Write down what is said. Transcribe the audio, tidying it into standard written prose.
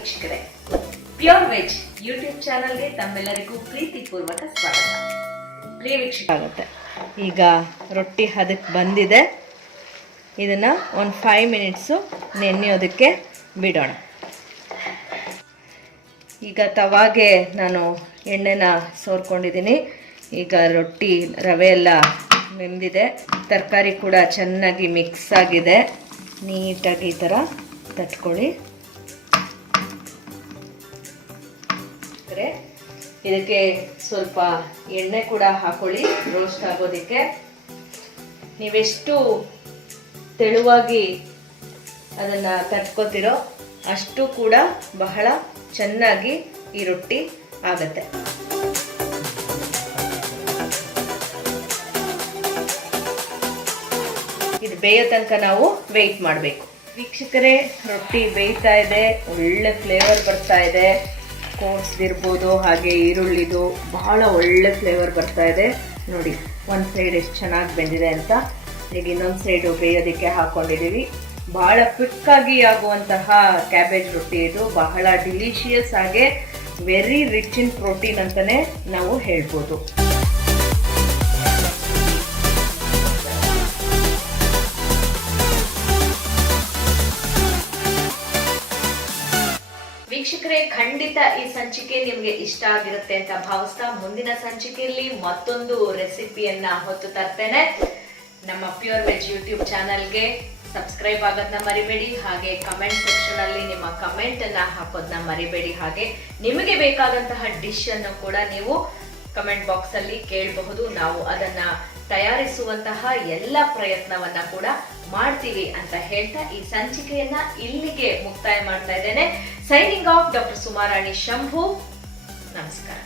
ವೀಕ್ಷಕರೇ, pure veg YouTube ಚಾನಲ್ಗೆ ತಮ್ಮೆಲ್ಲರಿಗೂ ಪ್ರೀತಿಪೂರ್ವಕ ಸ್ವಾಗತ. ಪ್ರಿಯ ವೀಕ್ಷಕ, ಈಗ ರೊಟ್ಟಿ ಹದಕ್ಕೆ ಬಂದಿದೆ. ಇದನ್ನು ಒಂದು 5 ಮಿನಿಟ್ಸು ನೆನೆಯೋದಕ್ಕೆ ಬಿಡೋಣ. ಈಗ ತವಾಗೆ ನಾನು ಎಣ್ಣೆನ ಸೋರ್ಕೊಂಡಿದ್ದೀನಿ. ಈಗ ರೊಟ್ಟಿ ರವೆ ಎಲ್ಲ ಬೆಂದಿದೆ, ತರಕಾರಿ ಕೂಡ ಚೆನ್ನಾಗಿ ಮಿಕ್ಸ್ ಆಗಿದೆ. ನೀಟಾಗಿ ಈ ಥರ ತಟ್ಕೊಳ್ಳಿ. ಇದಕ್ಕೆ ಸ್ವಲ್ಪ ಎಣ್ಣೆ ಕೂಡ ಹಾಕೊಳ್ಳಿ ರೋಸ್ಟ್ ಆಗೋದಕ್ಕೆ. ನೀವೆಷ್ಟು ತೆಳುವಾಗಿ ಅದನ್ನು ತಟ್ಕೋತಿರೋ ಅಷ್ಟು ಕೂಡ ಬಹಳ ಚೆನ್ನಾಗಿ ಈ ರೊಟ್ಟಿ ಆಗತ್ತೆ. ಇದು ಬೇಯೋ ತನಕ ನಾವು ವೆಯ್ಟ್ ಮಾಡಬೇಕು. ವೀಕ್ಷಕರೇ, ರೊಟ್ಟಿ ಬೇಯ್ತಾ ಇದೆ, ಒಳ್ಳೆ ಫ್ಲೇವರ್ ಬರ್ತಾ ಇದೆ. ಕೋಸ್ದಿರ್ಬೋದು, ಹಾಗೆ ಈರುಳ್ಳಿದು ಬಹಳ ಒಳ್ಳೆ ಫ್ಲೇವರ್ ಬರ್ತಾ ಇದೆ. ನೋಡಿ, ಒಂದು ಸೈಡ್ ಎಷ್ಟು ಚೆನ್ನಾಗಿ ಬೆಂದಿದೆ ಅಂತ. ಈಗ ಇನ್ನೊಂದು ಸೈಡು ಬೇಯೋದಕ್ಕೆ ಹಾಕೊಂಡಿದ್ದೀವಿ. ಬಹಳ ಕ್ವಿಕ್ಕಾಗಿ ಆಗುವಂತಹ ಕ್ಯಾಬೇಜ್ ರೊಟ್ಟಿ ಇದು. ಬಹಳ ಡಿಲಿಷಿಯಸ್ ಆಗಿ ವೆರಿ ರಿಚ್ ಇನ್ ಪ್ರೋಟೀನ್ ಅಂತಲೇ ನಾವು ಹೇಳ್ಬೋದು. ವೀಕ್ಷಕರೇ, ಖಂಡಿತ ಈ ಸಂಚಿಕೆ ನಿಮ್ಗೆ ಇಷ್ಟ ಆಗಿರುತ್ತೆ ಅಂತ ಭಾವಿಸ್ತಾ ಮುಂದಿನ ಸಂಚಿಕೆಯಲ್ಲಿ ಮತ್ತೊಂದು ರೆಸಿಪಿಯನ್ನ ಹೊತ್ತು ತರ್ತೇನೆ. ನಮ್ಮ ಪ್ಯೂರ್ ವೆಜ್ ಯೂಟ್ಯೂಬ್ ಚಾನಲ್ಗೆ ಸಬ್ಸ್ಕ್ರೈಬ್ ಆಗೋದನ್ನ ಮರಿಬೇಡಿ. ಹಾಗೆ ಕಮೆಂಟ್ ಸೆಕ್ಷನ್ ಅಲ್ಲಿ ನಿಮ್ಮ ಕಮೆಂಟ್ ಅನ್ನ ಹಾಕೋದನ್ನ ಮರಿಬೇಡಿ. ಹಾಗೆ ನಿಮಗೆ ಬೇಕಾದಂತಹ ಡಿಶ್ ಅನ್ನು ಕೂಡ ನೀವು ಕಮೆಂಟ್ ಬಾಕ್ಸ್ ಅಲ್ಲಿ ಕೇಳಬಹುದು. ನಾವು ಅದನ್ನ ತಯಾರಿಸುವಂತಹ ಎಲ್ಲ ಪ್ರಯತ್ನವನ್ನ ಕೂಡ ಮಾಡ್ತೀವಿ ಅಂತ ಹೇಳ್ತಾ ಈ ಸಂಚಿಕೆಯನ್ನ ಇಲ್ಲಿಗೆ ಮುಕ್ತಾಯ ಮಾಡ್ತಾ ಇದ್ದೇನೆ. Signing off, doctor Sumarani Shambhu. ನಮಸ್ಕಾರ.